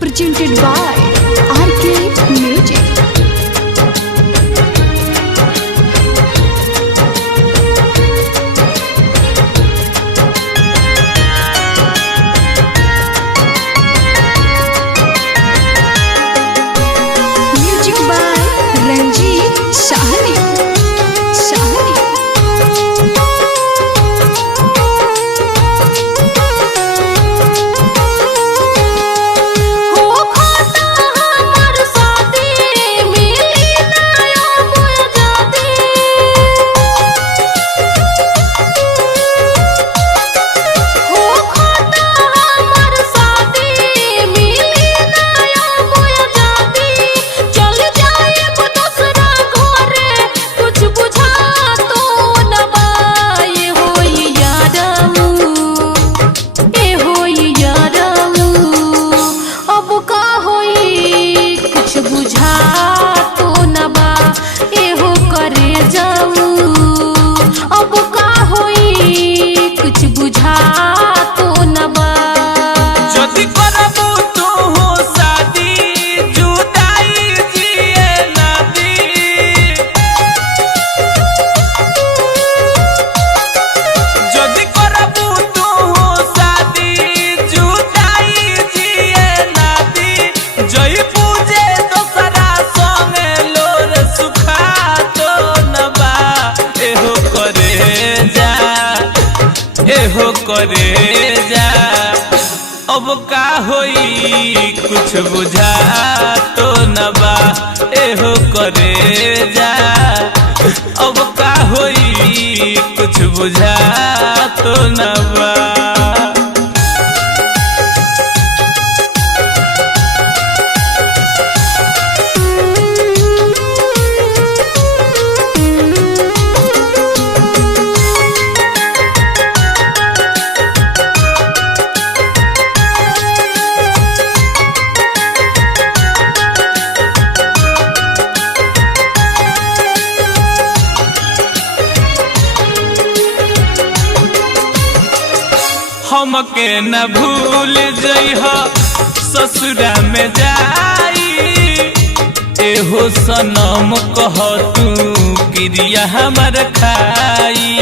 presented by RK Music. Music by Ranjit Sahni. एहो करे जा अब का होई कुछ बुझा तो न बा। एहो करे जा अब का होई कुछ बुझा तो न बा। हमके न भूल जइह ससुरा में जाई। एहो सनम कह तू क्रिया हमर खाई।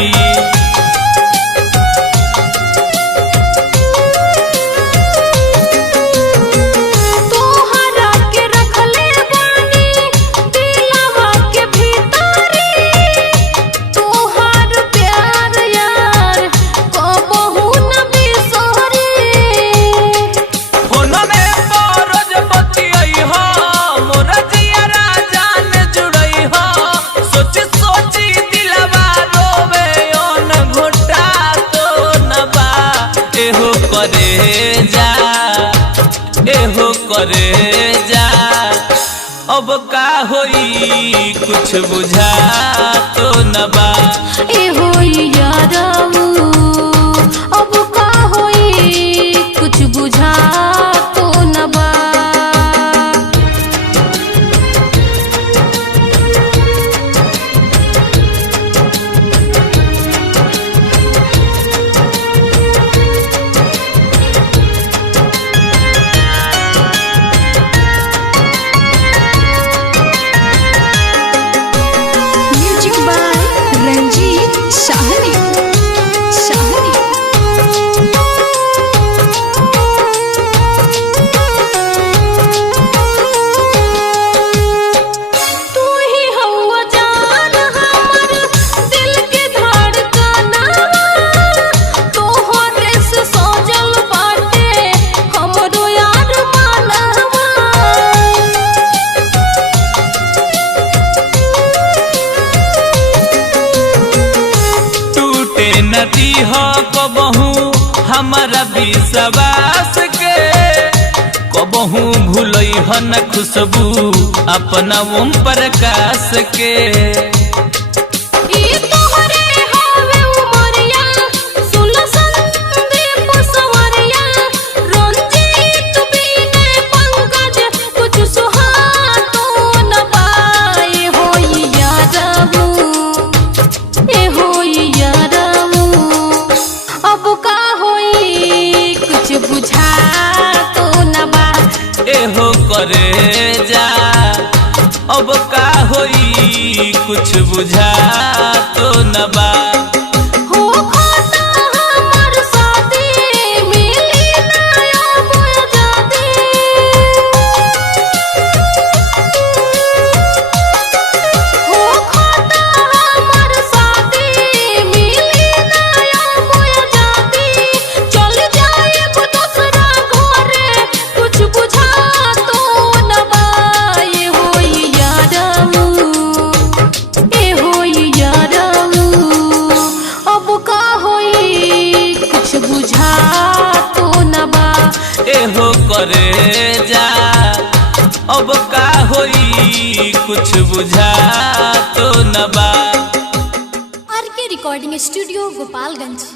एहो करे जा अब का होई कुछ बुझा तो न बा। एहो याराऊ अब का होई कुछ बुझा तो न बा। Ranjit Sahni. नदी हो कबहू हमारा विश्वास के कबहू भूलई हो न खुशबू अपना ओम प्रकाश के। एहो करे जा अब का होई कुछ बुझा तो न बा। हो खाता हमर शादी मिली ना अब आजादी। हो खाता हमर शादी मिली ना अब आजादी। चल जाएब दूसरा घरे कुछ बुझा तो न बा। ये होई यारऊ अब का होई कुछ बुझा तो न बा। एहो करे जा अब का होई कुछ बुझा तो न बा। आर के रिकॉर्डिंग स्टूडियो गोपालगंज।